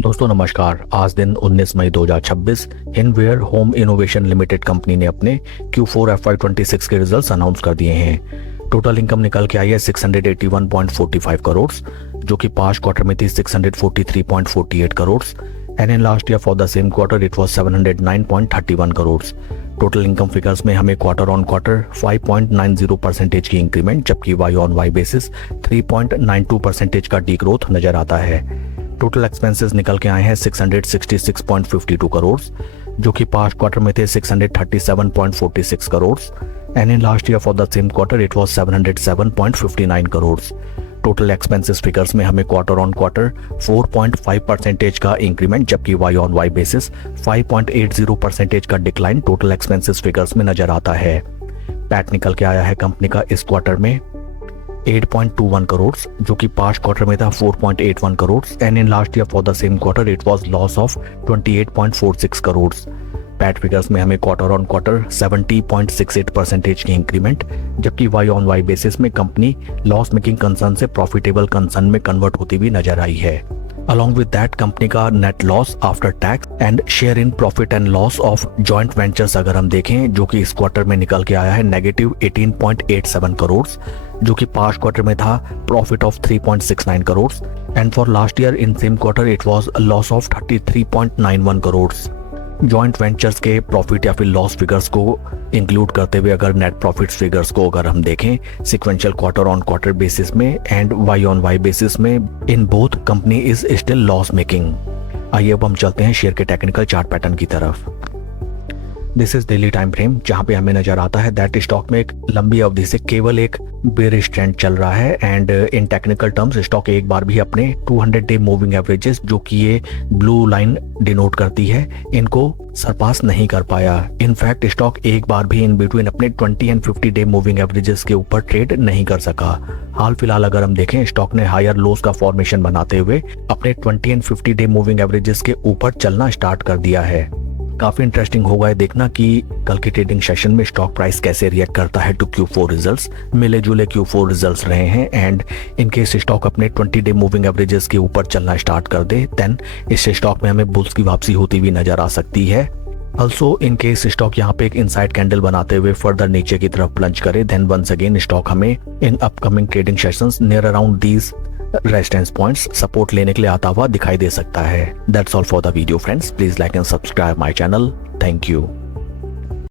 दोस्तों नमस्कार। आज दिन 19 मई 2026 Hindware home innovation limited company ने अपने Q4 FY26 के रिजल्ट्स अनाउंस कर दिए हैं। टोटल इनकम निकल के आई है 681.45 करोड़, जो कि पास्ट क्वार्टर में थी 643.48 crore and in last year for the same quarter it was 709.31 crore. Total income figures में हमें क्वार्टर ऑन क्वार्टर 5.90% की इंक्रीमेंट, जबकि वाई ऑन वाई बेसिस 3.92% का डी ग्रोथ नजर आता है। टोटल एक्सपेंसेस निकल के आए हैं 666.52 करोड़, जो कि पास्ट क्वार्टर में थे 637.46 crore and in last year for the same quarter it was 707.59 crore. Total expenses figures में हमें क्वार्टर ऑन क्वार्टर 4.5% का इंक्रीमेंट, जबकि वाई ऑन वाई बेसिस 5.80% का डिक्लाइन टोटल एक्सपेंसेस फिगर्स में नजर आता है। पैट निकल के आया है कंपनी का इस क्वार्टर में 8.21 करोड़, जो कि पास्ट क्वार्टर में था 4.81 crore and in last year for the same quarter it was loss of 28.46 crore. PAT figures में हमें क्वार्टर ऑन क्वार्टर 70.68% की इंक्रीमेंट, जबकि वाई ऑन वाई बेसिस में कंपनी लॉस मेकिंग कंसर्न से प्रॉफिटेबल कंसर्न में कन्वर्ट होती हुई नजर आई है। अलॉन्ग विद दैट कंपनी का net loss after tax and share in profit and loss of joint ventures अगर हम देखें, जो कि इस क्वार्टर में निकल के आया है नेगेटिव 18.87 करोड़, जो कि पास्ट क्वार्टर में था profit of 3.69 crore and for last year in same quarter it was loss of 33.91 crore. Joint ventures के प्रॉफिट या फिर लॉस फिगर्स को इंक्लूड करते हुए अगर नेट प्रॉफिट्स फिगर्स को अगर हम देखें sequential quarter on quarter basis में and Y on Y basis में, in both company is still loss making. आइए अब हम चलते हैं शेयर के टेक्निकल चार्ट पैटर्न की तरफ। This is daily time frame, जहां पे हमें नजर आता है दैट स्टॉक में एक लंबी अवधि से केवल एक बेयरिश ट्रेंड चल रहा है and in technical terms stock एक बार भी अपने 200 डे मूविंग एवरेजेस, जो कि ये ब्लू लाइन डिनोट करती है, इनको सरपास नहीं कर पाया। इनफैक्ट स्टॉक एक बार भी इन बिटवीन अपने 20 एंड 50 डे मूविंग एवरेजेस के ऊपर ट्रेड नहीं कर सका। हाल फिलहाल अगर हम देखें स्टॉक ने हायर लोस का फॉर्मेशन बनाते हुए अपने 20 एंड 50 डे मूविंग एवरेजेस के ऊपर चलना स्टार्ट कर दिया है। काफी इंटरेस्टिंग होगा ये देखना कि कल के ट्रेडिंग सेशन में स्टॉक प्राइस कैसे रिएक्ट करता है टू Q4 रिजल्ट्स। मिले जुले Q4 रिजल्ट्स रहे हैं एंड इन केस स्टॉक अपने 20 डे मूविंग एवरेजेस के ऊपर चलना स्टार्ट कर दे, देन इस स्टॉक में हमें बुल्स की वापसी होती हुई नजर आ सकती है। ऑल्सो इन केस स्टॉक यहाँ पे एक इनसाइड कैंडल बनाते हुए फर्दर नीचे की तरफ प्लंज करे, देन वंस अगेन स्टॉक हमें in upcoming trading sessions near around these resistance points support लेने के लिए आता हुआ दिखाई दे सकता है। That's all for the video friends, please like and subscribe my channel. Thank you.